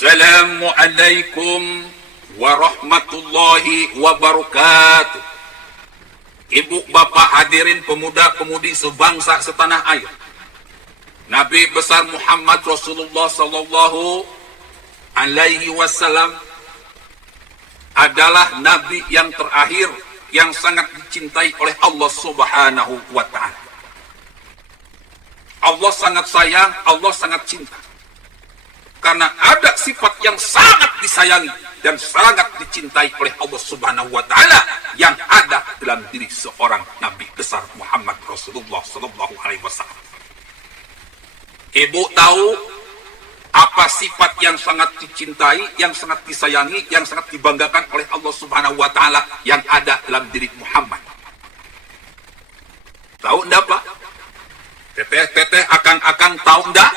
Assalamualaikum warahmatullahi wabarakatuh. Ibu bapak hadirin pemuda-pemudi sebangsa setanah air. Nabi besar Muhammad Rasulullah sallallahu alaihi wasallam adalah nabi yang terakhir yang sangat dicintai oleh Allah Subhanahu wa taala. Allah sangat sayang, Allah sangat cinta. Karena ada sifat yang sangat disayangi dan sangat dicintai oleh Allah Subhanahu wa taala yang ada dalam diri seorang nabi besar Muhammad Rasulullah sallallahu alaihi wasallam. Ibu tahu apa sifat yang sangat dicintai, yang sangat disayangi, yang sangat dibanggakan oleh Allah Subhanahu wa taala yang ada dalam diri Muhammad? Tahu enggak, Pak? Teteh akan tahu enggak?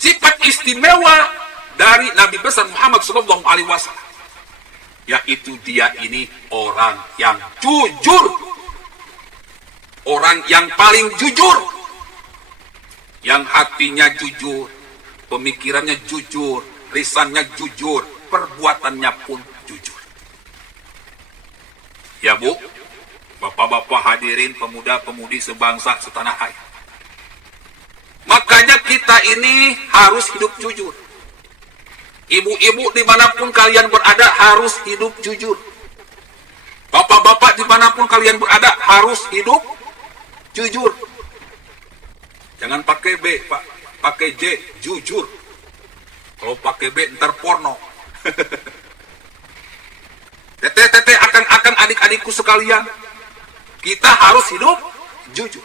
Sifat istimewa dari Nabi besar Muhammad sallallahu alaihi wasallam, yaitu dia ini orang yang jujur, orang yang paling jujur, yang hatinya jujur, pemikirannya jujur, lisannya jujur, perbuatannya pun jujur. Ya Bu, bapak-bapak hadirin, pemuda-pemudi sebangsa setanah air. Makanya kita ini harus hidup jujur. Ibu-ibu dimanapun kalian berada harus hidup jujur. Bapak-bapak dimanapun kalian berada harus hidup jujur. Jangan pakai B, Pak. Pakai J, jujur. Kalau pakai B ntar porno. Teteh akan adik-adikku sekalian, kita harus hidup jujur.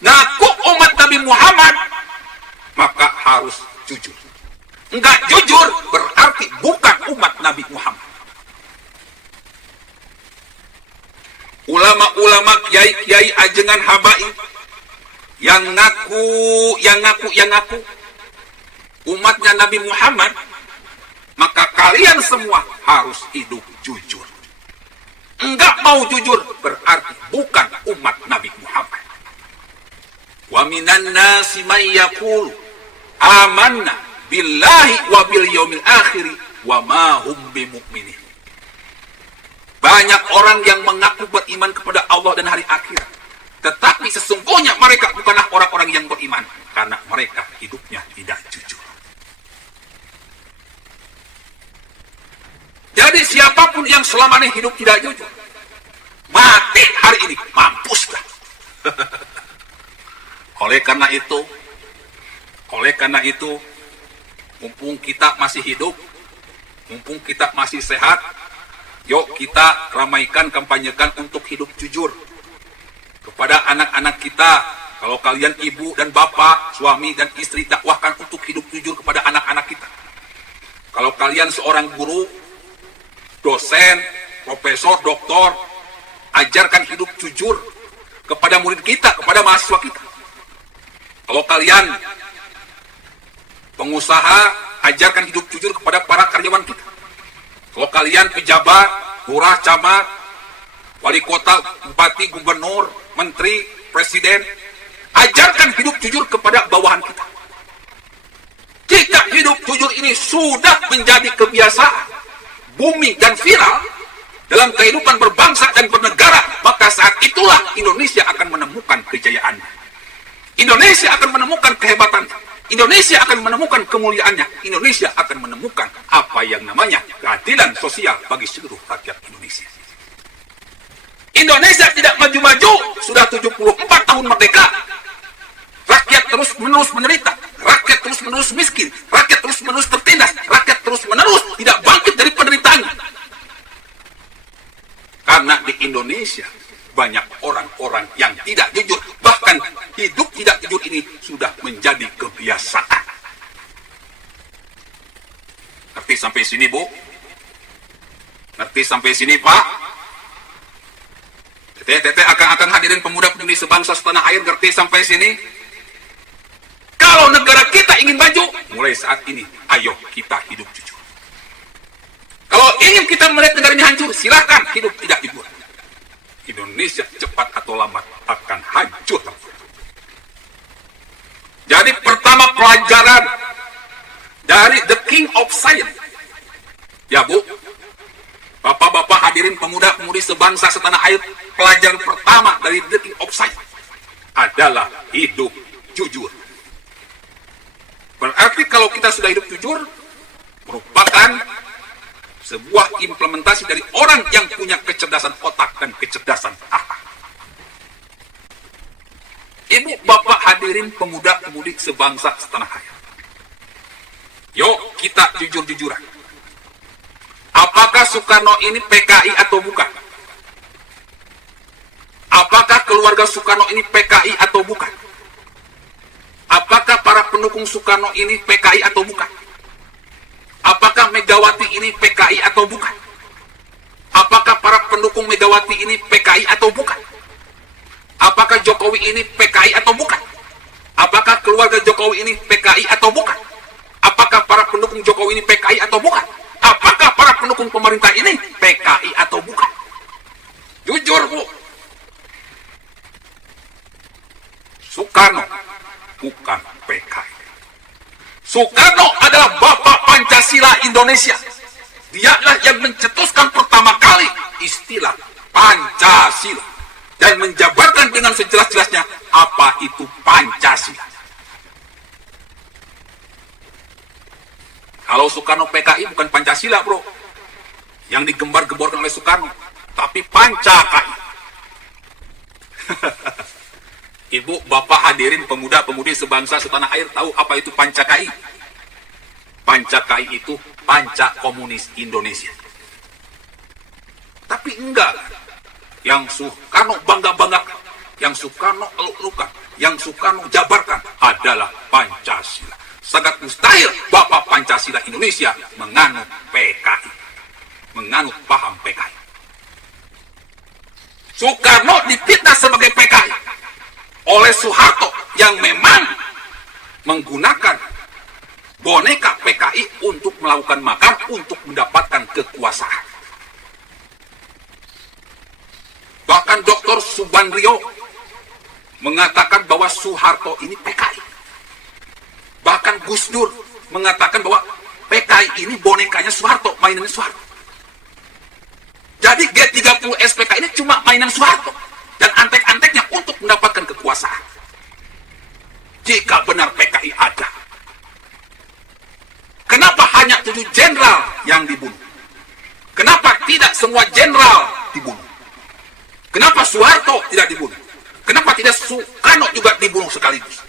Ngaku umat Nabi Muhammad, maka harus jujur. Enggak jujur berarti bukan umat Nabi Muhammad. Ulama-ulama, kiai-kiai, ajengan habaib yang ngaku umatnya Nabi Muhammad, maka kalian semua harus hidup jujur. Enggak mau jujur berarti bukan umat Nabi Muhammad. Wa minan nasi may yaqulu amanna billahi wa bil yaumil akhir wa ma hum bimu'minin. Banyak orang yang mengaku beriman kepada Allah dan hari akhirat, tetapi sesungguhnya mereka bukanlah orang-orang yang beriman karena mereka hidupnya tidak jujur. Jadi siapapun yang selama ini hidup tidak jujur, mati hari ini, mampuslah. Oleh karena itu, mumpung kita masih hidup, mumpung kita masih sehat, yuk kita ramaikan, kampanyekan untuk hidup jujur. Kepada anak-anak kita, kalau kalian ibu dan bapak, suami dan istri, dakwahkan untuk hidup jujur kepada anak-anak kita. Kalau kalian seorang guru, dosen, profesor, doktor, ajarkan hidup jujur kepada murid kita, kepada mahasiswa kita. Kalau kalian pengusaha, ajarkan hidup jujur kepada para karyawan kita. Kalau kalian pejabat, lurah, camat, wali kota, bupati, gubernur, menteri, presiden, ajarkan hidup jujur kepada bawahan kita. Jika hidup jujur ini sudah menjadi kebiasaan, booming dan viral dalam kehidupan berbangsa dan bernegara, maka saat itulah Indonesia akan menemukan kejayaannya. Indonesia akan menemukan kehebatannya. Indonesia akan menemukan kemuliaannya. Indonesia akan menemukan apa yang namanya keadilan sosial bagi seluruh rakyat Indonesia. Indonesia tidak maju-maju, sudah 74 tahun merdeka. Rakyat terus-menerus menderita, rakyat terus-menerus miskin, rakyat terus-menerus tertindas, rakyat terus-menerus tidak bangkit dari penderitaannya. Karena di Indonesia banyak orang-orang yang tidak jujur, bahkan hidup tidak jujur ini sudah menjadi kebiasaan. Ngerti sampai sini, Bu? Ngerti sampai sini, Pak? Teteh akan hadirin pemuda-pemudi sebangsa setanah air, ngerti sampai sini? Kalau negara kita ingin maju, mulai saat ini, ayo kita hidup jujur. Kalau ingin kita melihat negara ini hancur, silakan hidup tidak jujur. Indonesia cepat atau lambat akan hancur. Jadi pertama pelajaran dari The King of Science. Ya Bu, Bapak-bapak hadirin pemuda-pemudi sebangsa setanah air, pelajaran pertama dari The King of Science adalah hidup jujur. Berarti kalau kita sudah hidup jujur, merupakan sebuah implementasi dari orang yang punya kecerdasan otak dan kecerdasan akal. Ibu, bapak hadirin pemuda-pemudi sebangsa setanah air. Yuk kita jujur-jujuran. Apakah Soekarno ini PKI atau bukan? Apakah keluarga Soekarno ini PKI atau bukan? Apakah para pendukung Soekarno ini PKI atau bukan? Apakah Megawati ini PKI atau bukan? Apakah para pendukung Megawati ini PKI atau bukan? Apakah Jokowi ini PKI atau bukan? Apakah keluarga Jokowi ini PKI atau bukan? Apakah para pendukung Jokowi ini PKI atau bukan? Apakah para pendukung pemerintah ini PKI atau bukan? Jujur, Bu. Soekarno bukan PKI. Soekarno adalah Bapak Pancasila Indonesia. Dialah yang mencetuskan pertama kali istilah Pancasila dan menjabarkan dengan sejelas-jelasnya apa itu Pancasila. Kalau Soekarno PKI bukan Pancasila, bro, yang digembar-gemborkan oleh Soekarno, tapi Pancakai. Ibu, bapak hadirin pemuda-pemudi sebangsa setanah air tahu apa itu Pancakai? Pancakai itu Panca Komunis Indonesia. Tapi enggak. Yang Soekarno bangga-banggakan, yang Soekarno eluk-elukan, yang Soekarno jabarkan adalah Pancasila. Sangat mustahil Bapak Pancasila Indonesia menganut PKI, menganut paham PKI. Soekarno difitnah sebagai PKI oleh Soeharto yang memang menggunakan boneka PKI untuk melakukan makar untuk mendapatkan kekuasaan. Bahkan Dr. Subandrio mengatakan bahwa Soeharto ini PKI. Bahkan Gus Dur mengatakan bahwa PKI ini bonekanya Soeharto, mainannya Soeharto. Jadi G30 SPK ini cuma mainan Soeharto dan antek-anteknya untuk mendapatkan kekuasaan. Jika benar PKI ada, kenapa hanya 7 jenderal yang dibunuh? Kenapa tidak semua jenderal dibunuh? Kenapa Soeharto tidak dibunuh? Kenapa tidak Soekarno juga dibunuh sekaligus?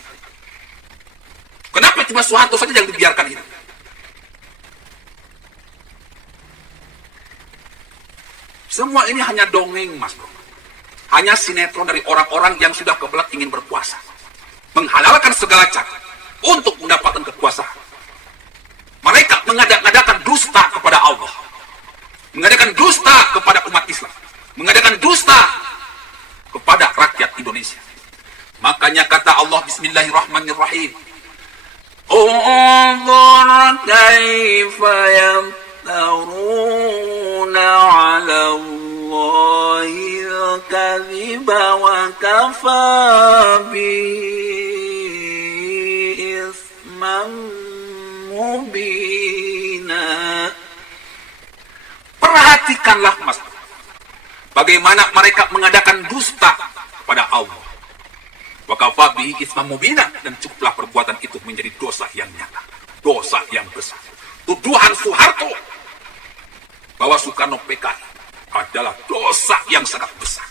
Kenapa cuma Soeharto saja yang dibiarkan hidup? Semua ini hanya dongeng, Mas Bro. Hanya sinetron dari orang-orang yang sudah kebelat ingin berkuasa. Menghalalkan segala cara untuk mendapatkan kekuasaan. Mereka mengadakan dusta kepada Allah. Mengadakan dusta kepada umat Islam. Mengadakan dusta kepada rakyat Indonesia. Makanya kata Allah, Bismillahirrahmanirrahim. Unzur kaifa yaftaruna 'ala Allahi al-kadhiba wa kafa bihi isman mubina. Perhatikanlah, Mas, bagaimana mereka mengadakan dusta kepada Allah. Wa kafa bihi isman mubina, dan cukuplah perbuatan itu menjadi dosa yang nyata, dosa yang besar. Tuduhan Soeharto bahwa Soekarno PKI adalah dosa yang sangat besar.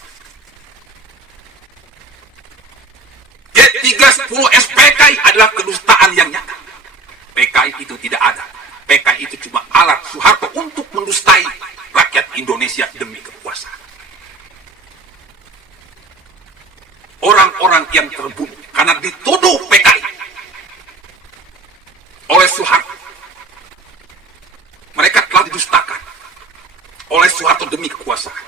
G30 SPKI adalah kedustaan yang nyata. PKI itu tidak ada. PKI itu cuma alat Soeharto untuk mendustai rakyat Indonesia demi kekuasaan. Orang-orang yang terbunuh karena dituduh PKI oleh Soeharto, mereka telah didustakan oleh Soeharto demi kekuasaan.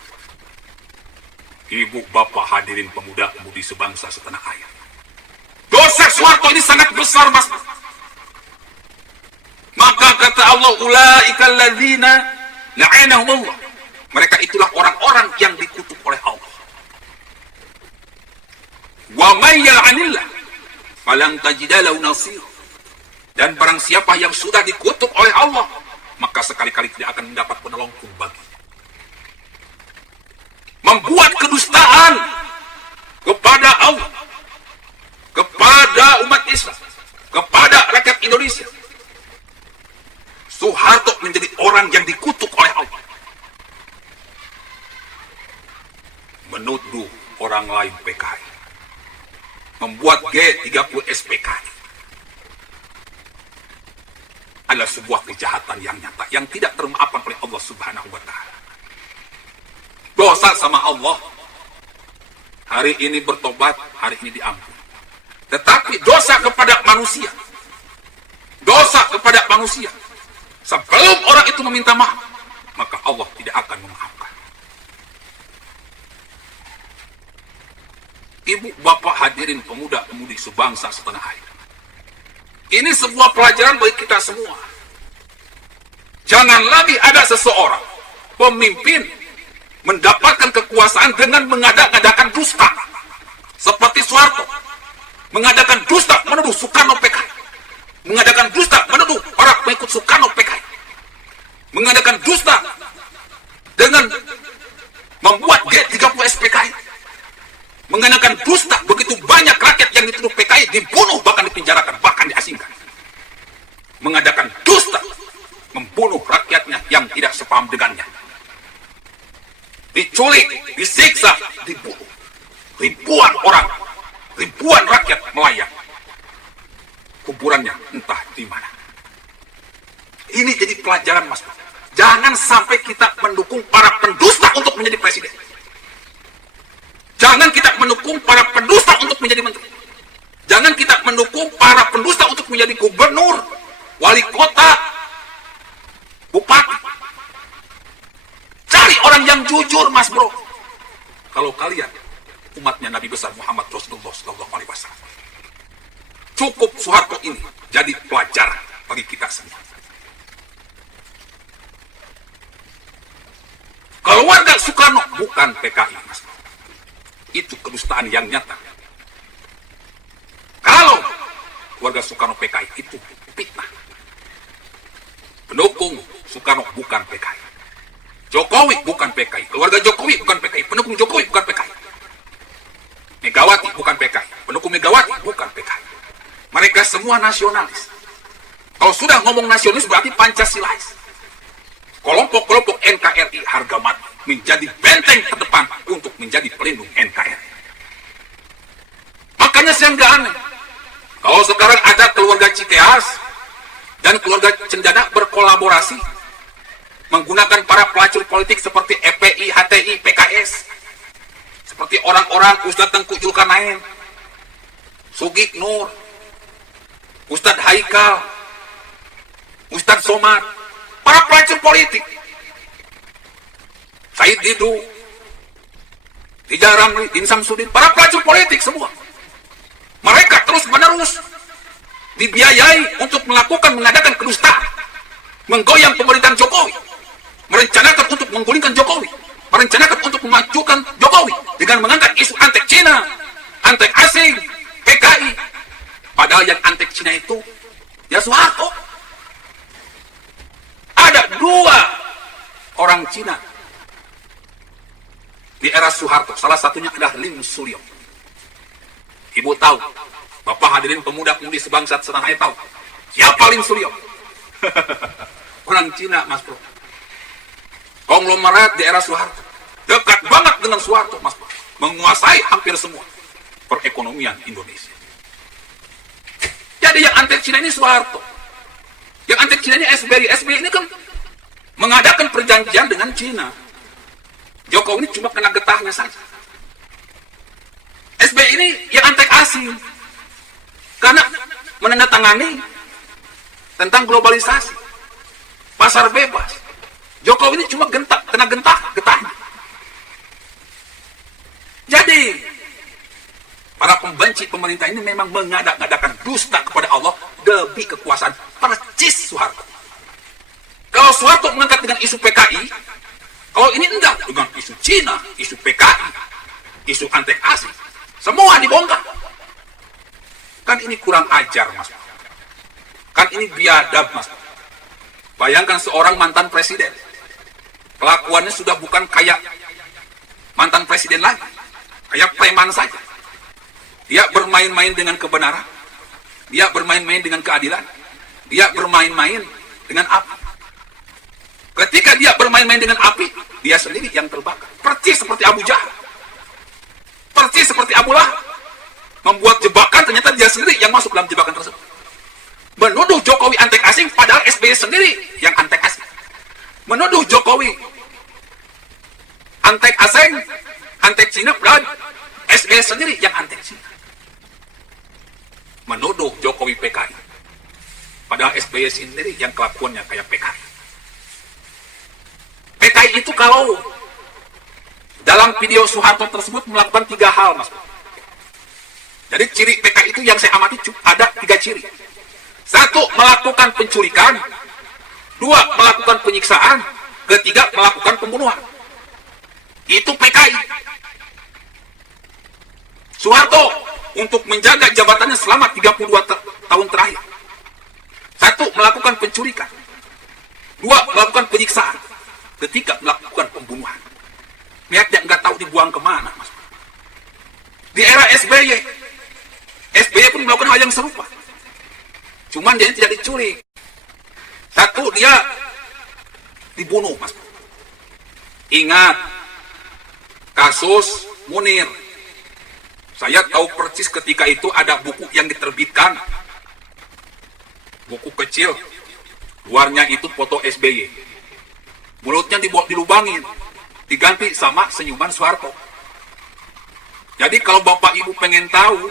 Ibu, bapak hadirin pemuda-pemudi sebangsa setanah air, dosa Soeharto ini sangat besar, Mas. Maka kata Allah, ulaika alladzina la'anahumullah, mereka itulah orang-orang yang dikutuk oleh Allah. Wa may yal'anillah falan tajida lahu nasir, Dan barang siapa yang sudah dikutuk oleh Allah, maka sekali-kali tidak akan mendapat penolong pun baginya. Membuat kedustaan kepada Allah, kepada umat Islam, kepada rakyat Indonesia. Soeharto menjadi orang yang dikutuk oleh Allah. Menuduh orang lain PKI. Membuat G30 SPKI. Adalah sebuah kejahatan yang nyata, yang tidak termaafkan oleh Allah Subhanahu wa Ta'ala. Dosa sama Allah, hari ini bertobat, hari ini diampuni. Tetapi dosa kepada manusia, sebelum orang itu meminta maaf, maka Allah tidak akan memaafkan. Ibu, bapak, hadirin pemuda-pemudi sebangsa setanah air. Ini sebuah pelajaran bagi kita semua. Jangan lagi ada seseorang, pemimpin, mendapatkan kekuasaan dengan mengadakan dusta. Seperti Soeharto, mengadakan dusta menuduh Soekarno PKI. Mengadakan dusta menuduh para pengikut Soekarno PKI. Mengadakan dusta dengan membuat G30 SPKI. Mengadakan dusta begitu banyak rakyat yang dituduh PKI dibunuh, bahkan dipenjarakan, bahkan diasingkan. Mengadakan dusta, membunuh rakyatnya yang tidak sepaham dengannya. Diculik, disiksa, dibunuh. Ribuan orang, ribuan rakyat melayang. Kuburannya entah di mana. Ini jadi pelajaran, Mas. Jangan sampai kita mendukung para pendusta untuk menjadi presiden. Jangan kita mendukung para pendusta untuk menjadi menteri. Jangan kita mendukung para pendusta untuk menjadi gubernur, wali kota, bupati. Cari orang yang jujur, Mas Bro. Kalau kalian umatnya Nabi besar Muhammad Rasulullah SAW, cukup Soeharto ini jadi pelajaran bagi kita semua. Keluarga Soekarno bukan PKI, Mas Bro. Itu kedustaan yang nyata. Kalau keluarga Soekarno PKI itu fitnah. Pendukung Soekarno bukan PKI. Jokowi bukan PKI. Keluarga Jokowi bukan PKI. Pendukung Jokowi bukan PKI. Megawati bukan PKI. Pendukung Megawati bukan PKI. Mereka semua nasionalis. Kalau sudah ngomong nasionalis berarti Pancasilais. Kelompok-kelompok NKRI harga mati menjadi benteng terdepan untuk menjadi pelindung NKRI. Makanya saya nggak aneh kalau sekarang ada keluarga Cikeas dan keluarga Cendana berkolaborasi menggunakan para pelacur politik seperti EPI, HTI, PKS, seperti orang-orang Ustadz Tengku Zulkarnain, Sugik Nur, Ustadz Haikal, Ustadz Somad, para pelacur politik, Said Didu, Rijal Ramli, Din Samsudin, para pelacur politik semua. Mereka terus-menerus dibiayai untuk mengadakan kedustaan, menggoyang pemerintahan Jokowi, merencanakan untuk menggulingkan Jokowi, merencanakan untuk memajukan Jokowi dengan mengangkat isu antek Cina, antek asing, PKI. Padahal yang antek Cina itu ya Soeharto. Ada 2 orang Cina di era Soeharto, salah satunya adalah Lim Suryo. Ibu tahu, Bapak hadirin pemuda-pemudi sebangsa setanah air tahu siapa Lim Suryo? Orang Cina, Mas Bro. Konglomerat di era Soeharto, dekat banget dengan Soeharto, Mas Bro, menguasai hampir semua perekonomian Indonesia. Jadi yang antek Cina ini Soeharto, yang antek Cina ini SBY. SBY ini kan mengadakan perjanjian dengan Cina. Jokowi ini cuma kena getahnya saja. SBY ini yang antek asing karena menandatangani tentang globalisasi, pasar bebas. Jokowi ini cuma kena getahnya. Jadi para pembenci pemerintah ini memang mengadakan dusta kepada Allah demi kekuasaan. Percis Soeharto. Kalau Soeharto mengangkat dengan isu PKI, kalau ini enggak, dengan isu Cina, isu PKI, isu antek asing, semua dibongkar. Kan ini kurang ajar, Mas. Kan ini biadab, Mas. Bayangkan seorang mantan presiden. Kelakuannya sudah bukan kayak mantan presiden lagi. Kayak preman saja. Dia bermain-main dengan kebenaran. Dia bermain-main dengan keadilan. Dia bermain-main dengan api. Ketika dia bermain-main dengan api, dia sendiri yang terbakar. Persis seperti Abu Jahal. Persis seperti Abu Lahab. Membuat jebakan, ternyata dia sendiri yang masuk dalam jebakan tersebut. Menuduh Jokowi antek asing, padahal SBY sendiri yang antek asing. Menuduh Jokowi antek asing, antek Cina, dan SBY sendiri yang antek Cina. Menuduh Jokowi PKI, padahal SBY sendiri yang kelakuannya kayak PKI. PKI itu kalau dalam video Soeharto tersebut melakukan 3 hal, Mas. Jadi ciri PKI itu yang saya amati ada 3 ciri. 1, melakukan penculikan. 2, melakukan penyiksaan. 3, melakukan pembunuhan. Itu PKI. Soeharto untuk menjaga jabatannya selama 32 tahun terakhir. 1, melakukan penculikan. 2, melakukan penyiksaan. 3, melakukan pembunuhan. Niatnya nggak tahu dibuang kemana, Mas. Di era SBY pun melakukan hal yang serupa. Cuman dia tidak diculik. 1, dia dibunuh, Mas. Ingat kasus Munir. Saya tahu persis ketika itu ada buku yang diterbitkan. Buku kecil. Luarnya itu foto SBY. Mulutnya dilubangin. Diganti sama senyuman Soeharto. Jadi kalau Bapak Ibu pengen tahu,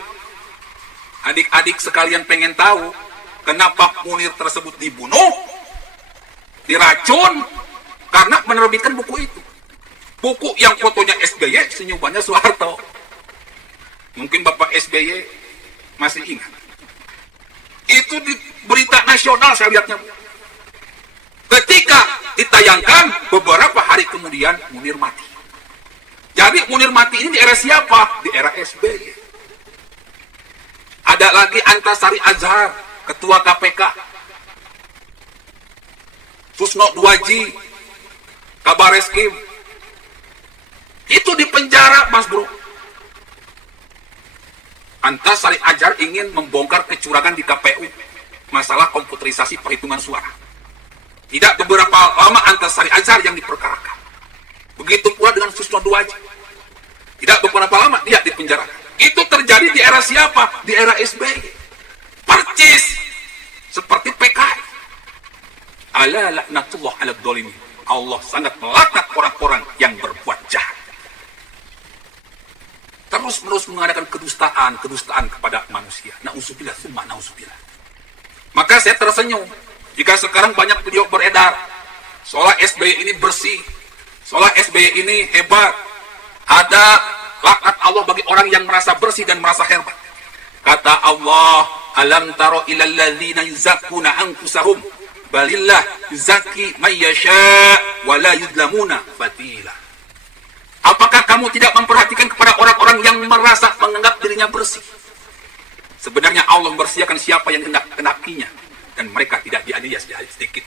adik-adik sekalian pengen tahu, kenapa Munir tersebut dibunuh, diracun, karena menerbitkan buku itu. Buku yang fotonya SBY, senyumannya Soeharto. Mungkin Bapak SBY masih ingat. Itu di berita nasional saya lihatnya. Ketika ditayangkan, beberapa hari kemudian Munir mati. Jadi Munir mati ini di era siapa? Di era SBY. Ada lagi Antasari Azhar, Ketua KPK. Susno Duaji, Kabar Eskrim. Itu di penjara, Mas Bro. Antasari Azhar ingin membongkar kecurangan di KPU. Masalah komputerisasi perhitungan suara. Tidak beberapa lama Antasari Azhar yang diperkarakan. Begitu pula dengan Susno Duaji. Tidak beberapa lama dia dipenjarakan. Itu terjadi di era siapa? Di era SBY. Percis seperti PKI. Ala laknatullah ala dzalimin. Allah sangat melaknat orang-orang yang berbuat jahat. Terus-menerus mengadakan kedustaan kepada manusia. Na'udzubillah, tsumma na'udzubillah. Maka saya tersenyum jika sekarang banyak video beredar seolah SBY ini bersih, seolah SBY ini hebat. Ada laknat Allah bagi orang yang merasa bersih dan merasa hebat. Kata Allah, alam taro ilal ladzina yuzakkuna anfusahum balillah yuzakki may yasha wa la yudlamuna fatila. Apakah kamu tidak memperhatikan kepada orang-orang yang merasa menganggap dirinya bersih? Sebenarnya Allah membersihkan siapa yang kenakinya, dan mereka tidak dianiaya sedikit.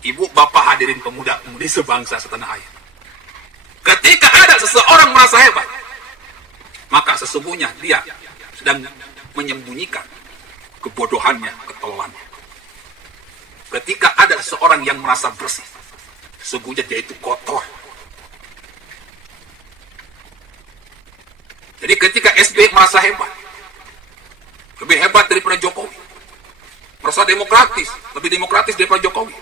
Ibu, bapak, hadirin pemuda-pemudi sebangsa setanah air. Ketika ada seseorang merasa hebat, maka sesungguhnya dia sedang menyembunyikan kebodohannya, ketololannya. Ketika ada seseorang yang merasa bersih, sesungguhnya dia itu kotor. Jadi ketika SBY merasa hebat, lebih hebat daripada Jokowi, merasa demokratis, lebih demokratis daripada Jokowi,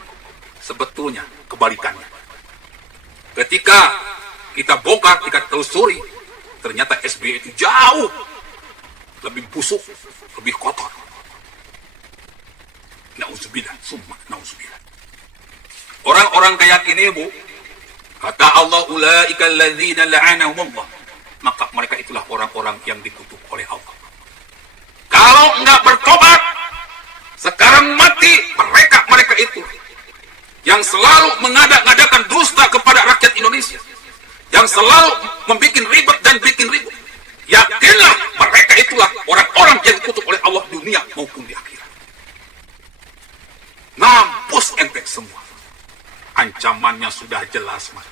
sebetulnya kebalikannya. Ketika kita bongkar, kita telusuri, ternyata SBY itu jauh lebih busuk, lebih kotor. Na'udzubillah, summa na'udzubillah. Orang-orang kayak gini, Bu, kata Allah, ulaika alladzina la'anahumullah. Maka mereka itulah orang-orang yang dikutuk oleh Allah. Kalau enggak bertobat, sekarang mati, mereka itu yang selalu mengada-ngadakan dusta kepada rakyat Indonesia, yang selalu membuat ribet dan bikin ribut. Yakinlah mereka itulah orang-orang yang dikutuk oleh Allah dunia maupun di akhirat. ancamannya sudah jelas, Mas.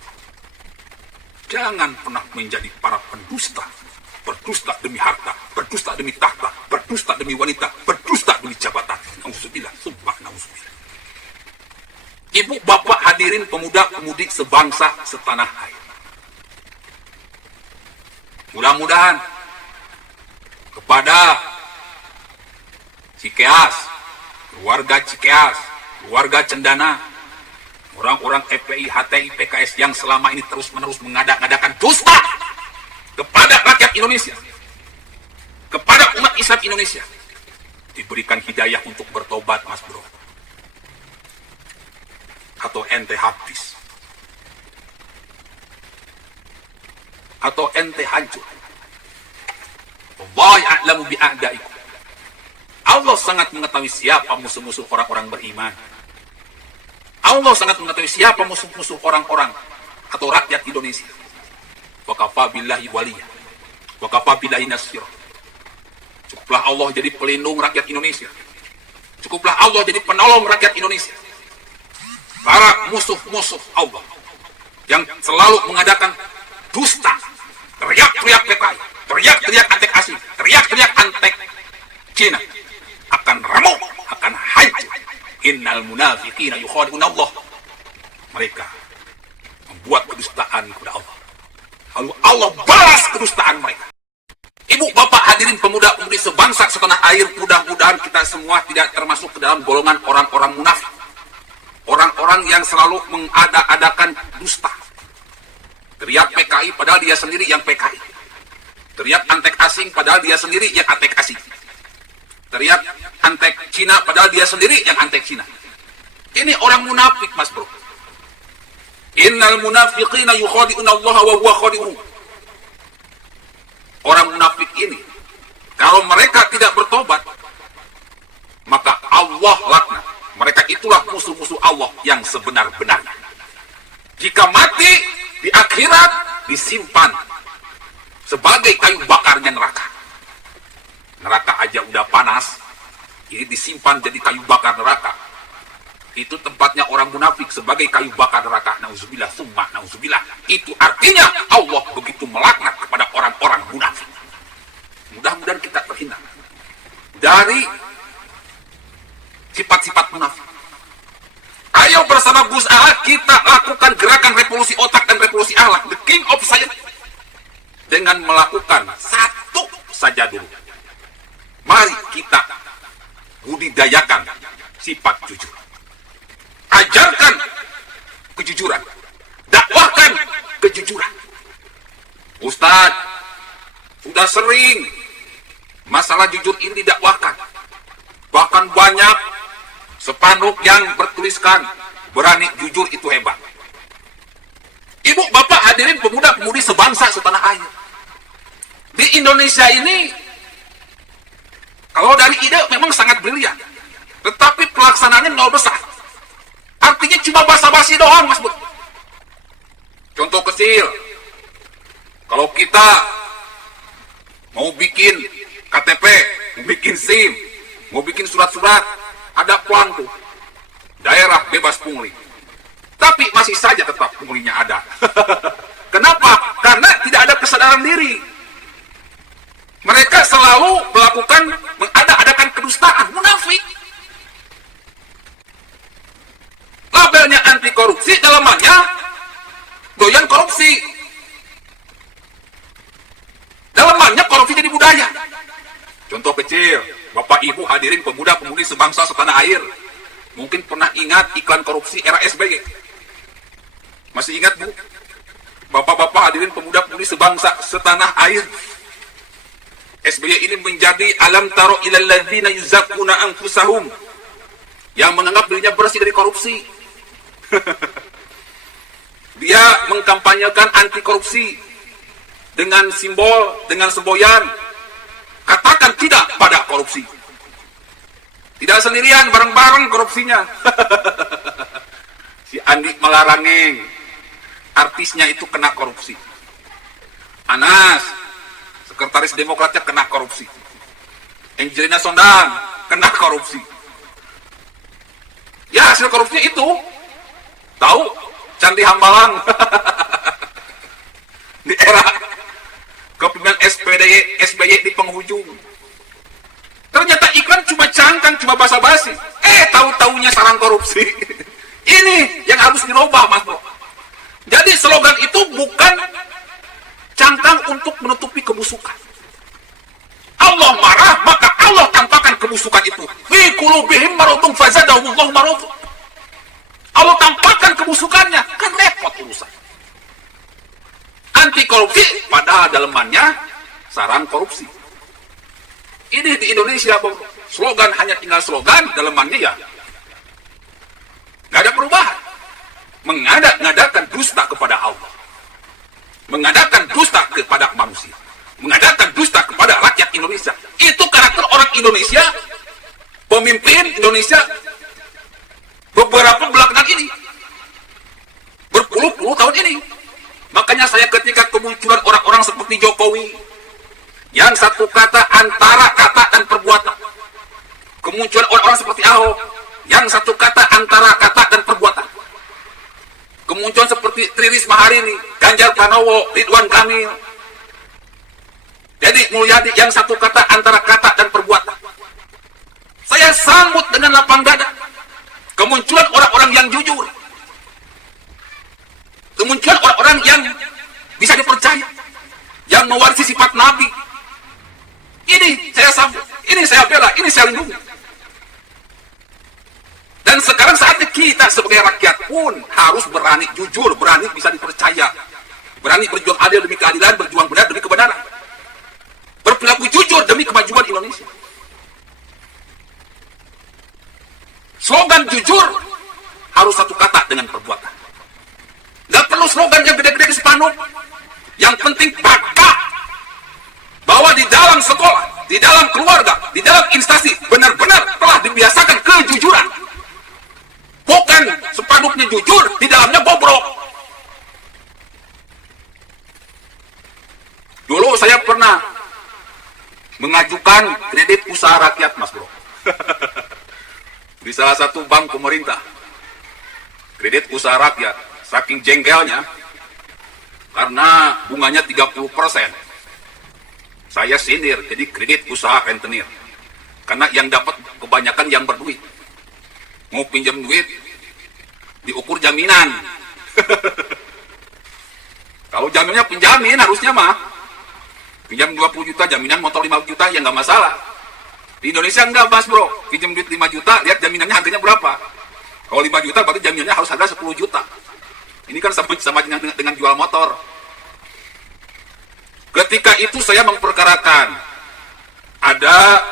Jangan pernah menjadi para pendusta. Berdusta demi harta, berdusta demi tahta, berdusta demi wanita, berdusta demi jabatan. Nauzubillah, sumpah nauzubillah. Ibu, bapak, hadirin pemuda-pemudi sebangsa setanah air. Mudah-mudahan kepada Cikeas, keluarga Cikeas, keluarga Cendana, orang-orang FPI, HTI, PKS yang selama ini terus-menerus mengada-ngadakan dusta kepada rakyat Indonesia, kepada umat Islam Indonesia, diberikan hidayah untuk bertobat, Mas Bro. Atau ente habis, atau ente hancur. Allah ya'lamu bi'a'daikum. Allah sangat mengetahui siapa musuh-musuh orang-orang beriman. Allah sangat mengetahui siapa musuh-musuh orang-orang atau rakyat Indonesia. Wa kafa billahi waliyya, wa kafa billahi nasira. Cukuplah Allah jadi pelindung rakyat Indonesia. Cukuplah Allah jadi penolong rakyat Indonesia. Para musuh-musuh Allah yang selalu mengadakan dusta, teriak-teriak PKI, teriak-teriak antek asing, teriak-teriak antek Cina, akan remuk, akan hancur. Innal munafiqina yukhadi'una Allah. Mereka membuat kedustaan kepada Allah, lalu Allah balas kedustaan mereka. Ibu, bapak, hadirin pemuda-pemudi sebangsa setanah air, mudah-mudahan kita semua tidak termasuk ke dalam golongan orang-orang munafik, orang-orang yang selalu mengada-adakan dusta. Teriak PKI padahal dia sendiri yang PKI. Teriak antek asing padahal dia sendiri yang antek asing. Teriak antek Cina padahal dia sendiri yang antek Cina. Ini orang munafik, Mas Bro. Innal munafiqina yukhadi'una Allah wa huwa khadi'uhum. Orang munafik ini, kalau mereka tidak bertobat, maka Allah laknat. Mereka itulah musuh-musuh Allah yang sebenar-benarnya. Jika mati di akhirat, disimpan sebagai kayu bakarnya neraka. Neraka aja udah panas, ini disimpan jadi kayu bakar neraka. Itu tempatnya orang munafik sebagai kayu bakar neraka. Nauzubillah, summa nauzubillah. Itu artinya Allah begitu melaknat kepada orang-orang munafik. Mudah-mudahan kita terhindar dari sifat-sifat munafik. Ayo bersama Gus Ala kita lakukan gerakan revolusi otak dan revolusi akhlak, the king of science, dengan melakukan satu saja dulu. Mari kita budidayakan sifat jujur. Ajarkan kejujuran, dakwahkan kejujuran. Ustadz, sudah sering masalah jujur ini didakwahkan. Bahkan banyak spanduk yang bertuliskan berani jujur itu hebat. Ibu, bapak, hadirin pemuda-pemudi sebangsa setanah air. Di Indonesia ini, kalau dari ide memang sangat brilian, tetapi pelaksanaannya nol besar. Artinya cuma basa-basi doang, Mas Bud. Contoh kecil, kalau kita mau bikin KTP, mau bikin SIM, mau bikin surat-surat, ada pelang tuh, daerah bebas pungli. Tapi masih saja tetap punglinya ada. Kenapa? Karena tidak ada kesadaran diri. Mereka selalu melakukan, mengada-adakan kedustaan, munafik. Labelnya anti korupsi, dalamannya doyan korupsi. Dalamannya korupsi jadi budaya. Contoh kecil, Bapak Ibu hadirin pemuda-pemudi sebangsa setanah air, mungkin pernah ingat iklan korupsi era SBY. Masih ingat, Bu? Bapak-bapak hadirin pemuda-pemudi sebangsa setanah air. SBY ini menjadi alam taro ilal ladzina yuzakkuna anfusahum, yang menganggap dirinya bersih dari korupsi. Dia mengkampanyekan anti korupsi dengan simbol, dengan semboyan, katakan tidak pada korupsi. Tidak sendirian, bareng-bareng korupsinya. Si Andi Malarangeng, artisnya itu kena korupsi. Anas, sekretaris Demokratnya kena korupsi. Angelina Sondang kena korupsi. Ya, hasil korupsinya itu, tahu, Candi Hambalang. Di era kepemimpinan SBY di penghujung. Ternyata iklan cuma cangkang, cuma basa-basi. Tahu-taunya sarang korupsi. Ini yang harus dirubah, Mas Bro. Jadi slogan itu bukan cangkang untuk menutupi kebusukan. Allah marah, maka Allah tampakkan kebusukan itu. Fi qulubihim maradun fazadahumullahu maradun. Allah tampakkan kebusukannya, kan repot urusan. Anti korupsi, padahal dalemannya sarang korupsi. Ini di Indonesia, Bro. Slogan hanya tinggal slogan, dalemannya ya nggak ada perubahan. Mengadakan dusta kepada Allah, mengadakan dusta kepada manusia, mengadakan dusta kepada rakyat Indonesia. Itu karakter orang Indonesia, pemimpin Indonesia beberapa belakangan ini, berpuluh-puluh tahun ini. Makanya saya ketika kemunculan orang-orang seperti Jokowi yang satu kata antara kata dan perbuatan, kemunculan orang-orang seperti Ahok yang satu kata antara kata dan perbuatan, kemunculan seperti Tri Risma hari ini, Ganjar Pranowo, Ridwan Kamil, Deddy Mulyadi yang satu kata antara kata dan perbuatan, saya sambut dengan lapang dada. Kemunculan orang-orang yang jujur, kemunculan orang-orang yang bisa dipercaya, yang mewarisi sifat Nabi, ini saya sambut, ini saya bela, ini saya lindungi. Dan sekarang saatnya kita sebagai rakyat pun harus berani jujur, berani bisa dipercaya, berani berjuang adil demi keadilan, berjuang benar demi kebenaran, berperilaku jujur demi kemajuan Indonesia. Slogan jujur harus satu kata dengan perbuatan. Gak perlu slogan yang gede-gede di spanduk. Yang penting fakta bahwa di dalam sekolah, di dalam keluarga, di dalam instansi benar-benar telah dibiasakan kejujuran. Bukan spanduknya jujur, di dalamnya bobrok. Dulu saya pernah mengajukan kredit usaha rakyat, Mas Bro. Di salah satu bank pemerintah. Kredit usaha rakyat. Saking jengkelnya, karena bunganya 30%. Saya sindir, jadi kredit usaha rentenir. Karena yang dapat kebanyakan yang berduit. Mau pinjam duit, diukur jaminan. Kalau jaminnya penjamin harusnya mah pinjam 20 juta, jaminan motor 5 juta, ya nggak masalah. Di Indonesia enggak, Mas Bro. Pinjam duit 5 juta, lihat jaminannya harganya berapa. Kalau 5 juta, berarti jaminannya harus harga 10 juta. Ini kan sama dengan jual motor. Ketika itu saya memperkarakan. Ada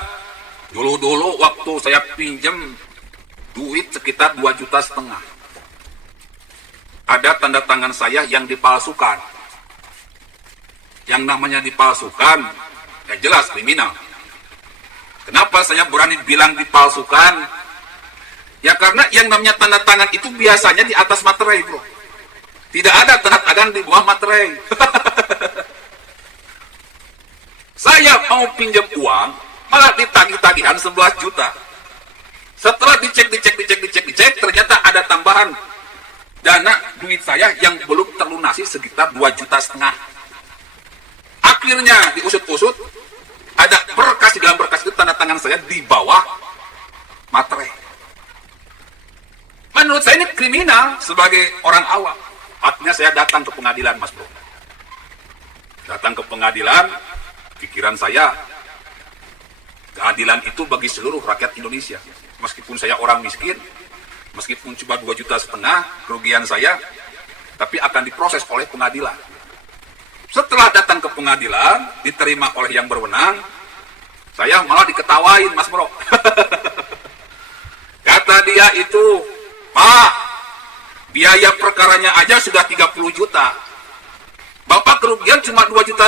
dulu waktu saya pinjam duit sekitar 2,5 juta. Ada tanda tangan saya yang dipalsukan. Yang namanya dipalsukan, ya jelas kriminal. Kenapa saya berani bilang dipalsukan? Ya karena yang namanya tanda tangan itu biasanya di atas materai, Bro. Tidak ada tanda tangan di bawah materai. Saya mau pinjam uang, malah ditagih-tagihan 11 juta. Setelah dicek, ternyata ada tambahan dana duit saya yang belum terlunasi sekitar 2,5 juta. Akhirnya diusut-usut, ada berkas, di dalam berkas itu tanda tangan saya di bawah materai. Menurut saya ini kriminal sebagai orang awam. Akhirnya saya datang ke pengadilan, Mas Bro. Datang ke pengadilan, pikiran saya, keadilan itu bagi seluruh rakyat Indonesia. Meskipun saya orang miskin, meskipun cuma 2,5 juta kerugian saya, tapi akan diproses oleh pengadilan. Setelah datang ke pengadilan, diterima oleh yang berwenang, saya malah diketawain, Mas Bro. Kata dia itu, Pak, biaya perkaranya aja sudah 30 juta. Bapak kerugian cuma 2,5 juta.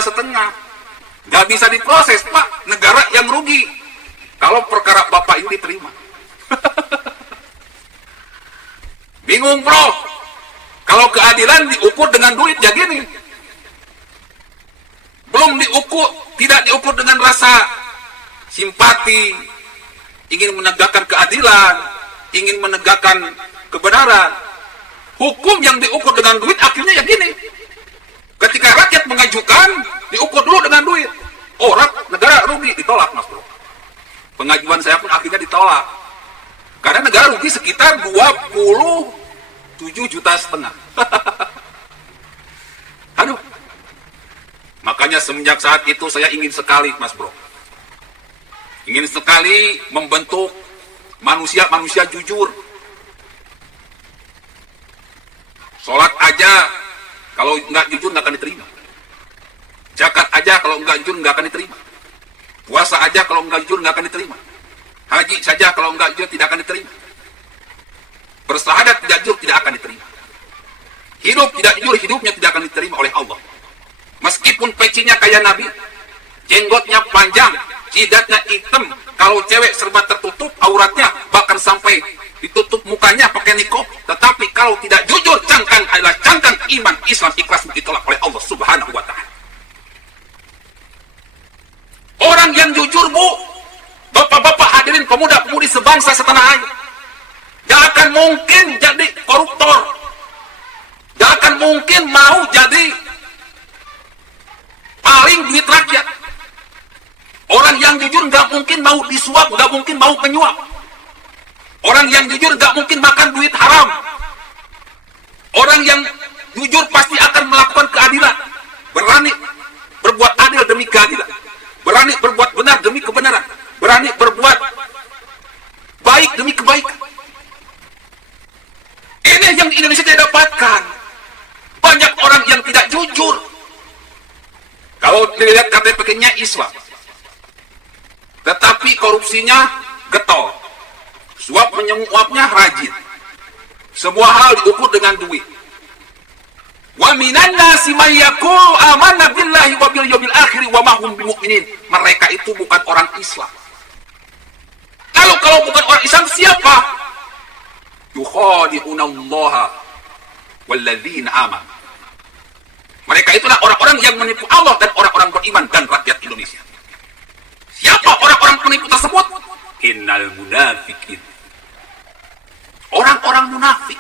Nggak bisa diproses, Pak. Negara yang rugi kalau perkara Bapak ini diterima. Bingung, Bro. Kalau keadilan diukur dengan duit ya gini. Belum diukur, tidak diukur dengan rasa simpati, ingin menegakkan keadilan, ingin menegakkan kebenaran. Hukum yang diukur dengan duit akhirnya ya gini. Ketika rakyat mengajukan, diukur dulu dengan duit. Orang negara rugi, ditolak Mas Bro. Pengajuan saya pun akhirnya ditolak. Karena negara rugi sekitar 27,5 juta. Aduh. Makanya semenjak saat itu saya ingin sekali Mas Bro. Ingin sekali membentuk manusia-manusia jujur. Sholat aja kalau nggak jujur nggak akan diterima. Zakat aja kalau nggak jujur nggak akan diterima. Puasa aja kalau nggak jujur nggak akan diterima. Haji saja kalau nggak jujur tidak akan diterima. Bersyahadat tidak jujur tidak akan diterima. Hidup tidak jujur hidupnya tidak akan diterima oleh Allah. Meskipun pecinya kayak Nabi, jenggotnya panjang, jidatnya hitam, kalau cewek serba tertutup auratnya bahkan sampai ditutup mukanya pakai nikoh, tetapi kalau tidak jujur cangkang adalah cangkang iman Islam ikhlas ditolak oleh Allah Subhanahu wa taala. Orang yang jujur Bu, bapak-bapak hadirin pemuda-pemudi sebangsa setanah air, gak akan mungkin jadi koruptor, gak akan mungkin mau jadi paling duit rakyat. Orang yang jujur gak mungkin mau disuap, gak mungkin mau menyuap. Orang yang jujur gak mungkin makan duit haram. Orang yang jujur pasti akan melakukan keadilan. Berani berbuat adil demi keadilan. Berani berbuat benar demi kebenaran. Berani berbuat baik demi kebaikan. Ini yang di Indonesia tidak dapatkan. Banyak orang yang tidak jujur. Kalau dilihat KTP-nya Islam, tetapi korupsinya getol, suap menyuapnya rajin, semua hal diukur dengan duit. Wa minan nasi may yaqulu amanna billahi wa bil yawmil akhir wa ma hum bimu'minin. Mereka itu bukan orang Islam. Lalu kalau bukan orang Islam siapa? Yukhadi'una Allah walladzina amanu. Mereka itulah orang-orang yang menipu Allah dan orang-orang beriman dan rakyat Indonesia. Siapa orang-orang penipu tersebut? Innal munafiqin. Orang-orang munafik.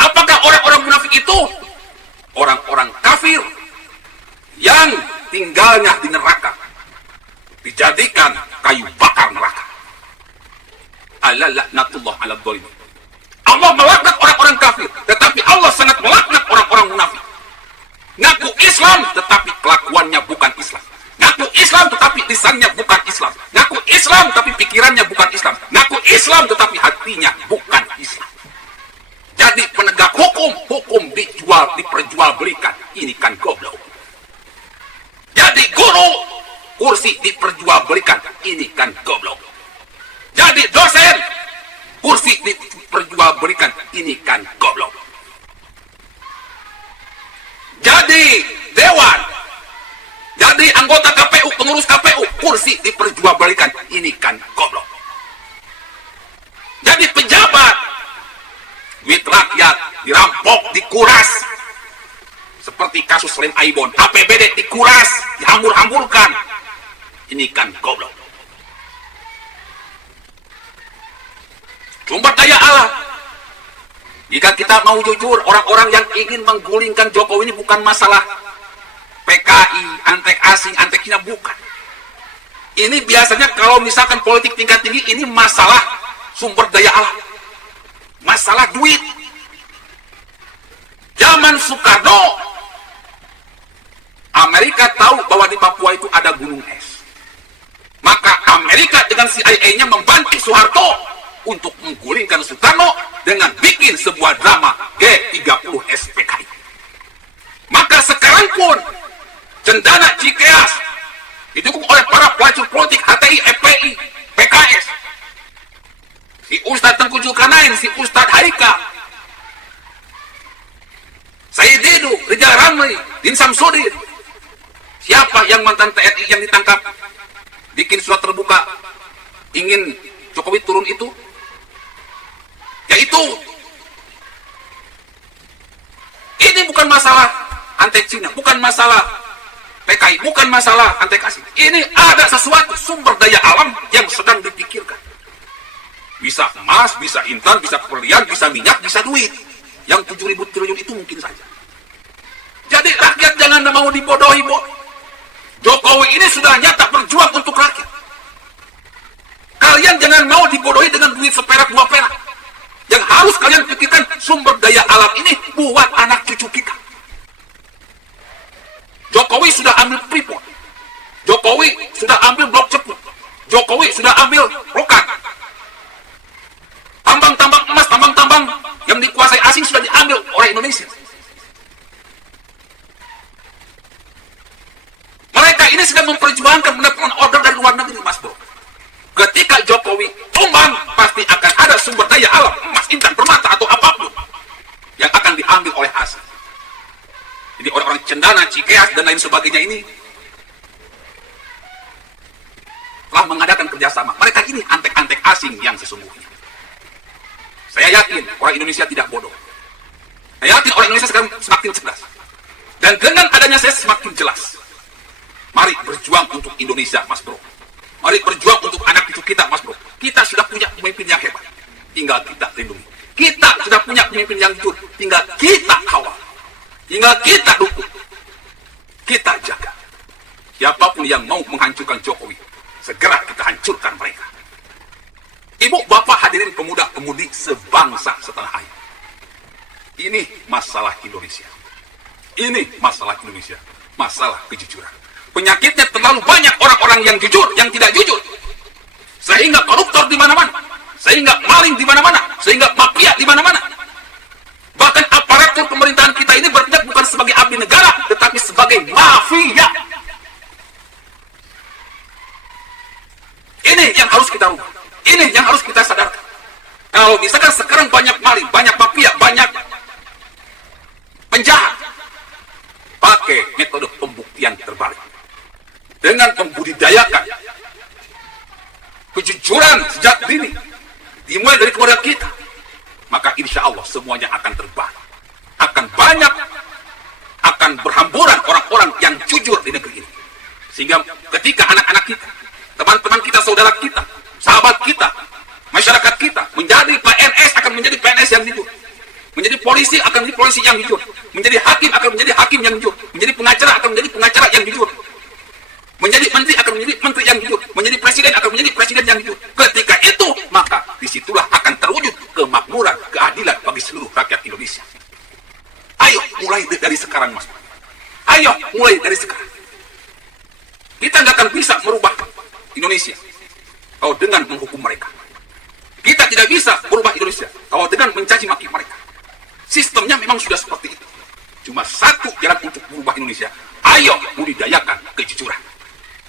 Apakah orang-orang munafik itu? Orang-orang kafir yang tinggalnya di neraka, dijadikan kayu bakar neraka. Ala laknatullah ala dzalimin. Allah melaknat orang-orang kafir, tetapi Allah sangat melaknat orang-orang munafik. Ngaku Islam tetapi kelakuannya bukan Islam. Ngaku Islam tetapi lisannya bukan Islam. Ngaku Islam tapi pikirannya bukan Islam. Ngaku Islam tetapi hatinya bukan Islam. Jadi penegak hukum diperjualbelikan. Ini kan goblok. Jadi guru, kursi diperjualbelikan. Ini kan goblok. Jadi dosen, kursi diperjualbelikan. Ini kan goblok. Jadi dewan, jadi anggota KPU, pengurus KPU, kursi diperjualbelikan. Ini kan goblok. Jadi pejabat, duit rakyat dirampok, dikuras. Seperti kasus Lem Aibon, APBD dikuras, dihambur-hamburkan. Ini kan goblok. Sumber daya alam. Jika kita mau jujur, orang-orang yang ingin menggulingkan Jokowi ini bukan masalah PKI, antek asing, antek Cina, bukan. Ini biasanya kalau misalkan politik tingkat tinggi, ini masalah sumber daya alam. Masalah duit. Zaman Soekarno, Amerika tahu bahwa di Papua itu ada gunung es. Maka Amerika dengan CIA-nya membantu Soeharto untuk menggulingkan Soekarno dengan bikin sebuah drama G30 SPKI. Maka sekarang pun Cendana Cikeas didukung oleh para pelacur politik HTI, FPI, PKS. Si Ustadz Tengku Zulkarnain, si Ustadz Haika, Said Didu, Rijal Ramli, Din Samsudin. Siapa yang mantan TNI yang ditangkap bikin surat terbuka ingin Jokowi turun itu? Yaitu ini bukan masalah antek Cina, bukan masalah PKI, bukan masalah antek asing. Ini ada sesuatu sumber daya alam yang sedang dipikirkan. Bisa emas, bisa intan, bisa perlian, bisa minyak, bisa duit. Yang 7.000 triliun itu mungkin saja. Jadi rakyat jangan mau dibodohi, Bo. Jokowi ini sudah nyata berjuang untuk rakyat. Kalian jangan mau dibodohi dengan duit seperak dua perak. Yang harus kalian pikirkan sumber daya alam ini buat anak cucu kita. Jokowi sudah ambil Freeport. Jokowi sudah ambil Blok Cepu. Jokowi sudah ambil Rokan. Tambang-tambang emas, tambang-tambang yang dikuasai asing sudah diambil oleh Indonesia. Mereka ini sedang memperjuangkan mendapatkan order dari luar negeri, Mas Bro. Ketika Jokowi tumbang, pasti akan ada sumber daya alam, emas, intan, permata, atau apapun yang akan diambil oleh asing. Jadi orang-orang Cendana, Cikeas, dan lain sebagainya ini telah mengadakan kerjasama. Mereka ini antek-antek asing yang sesungguhnya. Saya yakin orang Indonesia tidak bodoh. Saya yakin orang Indonesia sekarang semakin cerdas. Dan dengan adanya saya semakin jelas. Mari berjuang untuk Indonesia, Mas Bro. Mari berjuang untuk anak cucu kita, Mas Bro. Kita sudah punya pemimpin yang hebat. Tinggal kita lindungi. Kita sudah punya pemimpin yang jujur. Tinggal kita kawal. Tinggal kita dukung. Kita jaga. Siapapun yang mau menghancurkan Jokowi, segera kita hancurkan mereka. Ibu, bapak, hadirin pemuda-pemudi sebangsa setanah air. Ini masalah Indonesia. Ini masalah Indonesia. Masalah kejujuran. Penyakitnya terlalu banyak orang-orang yang jujur, yang tidak jujur. Sehingga koruptor di mana-mana. Sehingga maling di mana-mana. Sehingga mafia di mana-mana. Bahkan aparatur pemerintahan kita ini bertindak bukan sebagai abdi negara, tetapi sebagai mafia. Ini yang harus kita rubah. Ini yang harus kita sadarkan. Kalau misalkan sekarang banyak maling, banyak mafia, banyak penjahat, pakai metode pembuktian terbalik. Dengan membudidayakan kejujuran sejak dini, dimulai dari keluarga kita, maka insya Allah semuanya akan terbalik. Akan banyak, akan berhamburan orang-orang yang jujur di negeri ini. Sehingga ketika anak-anak kita, teman-teman kita, saudara kita, sahabat kita, masyarakat kita menjadi PNS akan menjadi PNS yang jujur, menjadi polisi akan menjadi polisi yang jujur, menjadi hakim akan menjadi hakim yang jujur, menjadi pengacara akan menjadi pengacara yang jujur, menjadi menteri akan menjadi menteri yang jujur, menjadi presiden akan menjadi presiden yang jujur. Ketika itu, maka disitulah akan terwujud kemakmuran, keadilan bagi seluruh rakyat Indonesia. Ayo mulai dari sekarang, Mas. Ayo mulai dari sekarang. Kita nggak akan bisa merubah Indonesia kalau dengan menghukum mereka. Kita tidak bisa merubah Indonesia kalau dengan mencaci maki mereka. Sistemnya memang sudah seperti itu. Cuma satu jalan untuk merubah Indonesia. Ayo budidayakan kejujuran.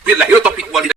Billahi taufiq wal hidayah.